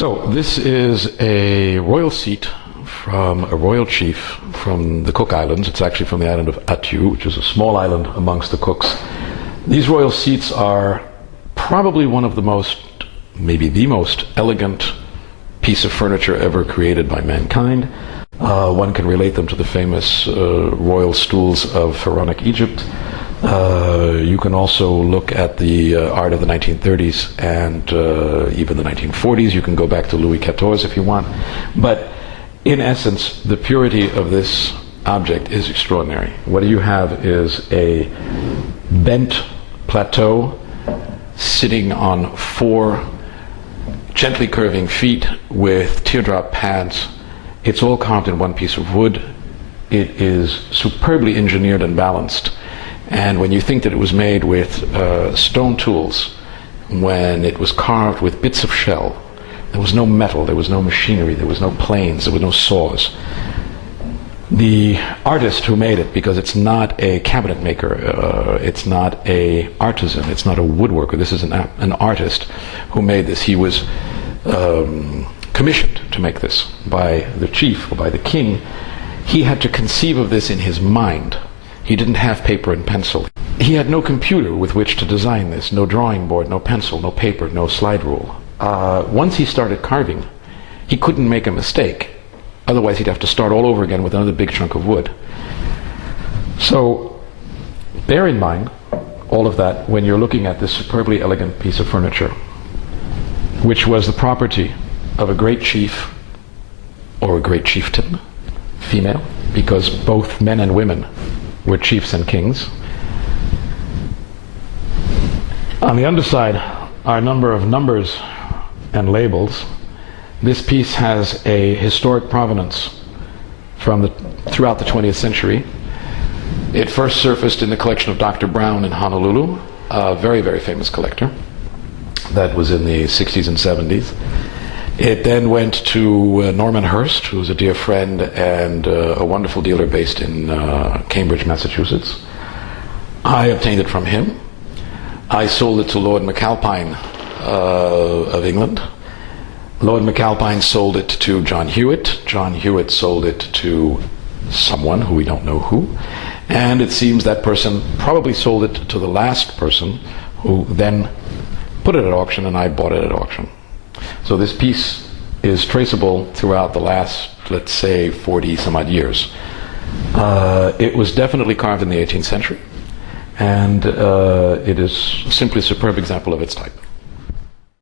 So this is a royal seat from a royal chief from the Cook Islands. It's actually from the island of Attu, which is a small island amongst the Cooks. These royal seats are probably one of the most, maybe the most elegant piece of furniture ever created by mankind. One can relate them to the famous royal stools of Pharaonic Egypt. You can also look at the art of the 1930s and even the 1940s. You can go back to Louis XIV if you want. But in essence, the purity of this object is extraordinary. What you have is a bent plateau sitting on four gently curving feet with teardrop pads. It's all carved in one piece of wood. It is superbly engineered and balanced. And when you think that it was made with stone tools, when it was carved with bits of shell, there was no metal, there was no machinery, there was no planes, there were no saws. The artist who made it, because it's not a cabinet maker, it's not a artisan, it's not a woodworker, this is an artist who made this. He was commissioned to make this by the chief or by the king. He had to conceive of this in his mind. He didn't have paper and pencil. He had no computer with which to design this, no drawing board, no pencil, no paper, no slide rule. Once he started carving, he couldn't make a mistake. Otherwise, he'd have to start all over again with another big chunk of wood. So, bear in mind all of that when you're looking at this superbly elegant piece of furniture, which was the property of a great chief or a great chieftain, female, because both men and women were chiefs and kings. On the underside are a number of numbers and labels. This piece has a historic provenance from throughout the 20th century. It first surfaced in the collection of Dr. Brown in Honolulu, a very, very famous collector. That was in the 60s and 70s. It then went to Norman Hurst, who was a dear friend and a wonderful dealer based in Cambridge, Massachusetts. I obtained it from him. I sold it to Lord McAlpine of England. Lord McAlpine sold it to John Hewitt. John Hewitt sold it to someone who we don't know who. And it seems that person probably sold it to the last person, who then put it at auction, and I bought it at auction. So this piece is traceable throughout the last, let's say, 40 some odd years. It was definitely carved in the 18th century, and it is simply a superb example of its type.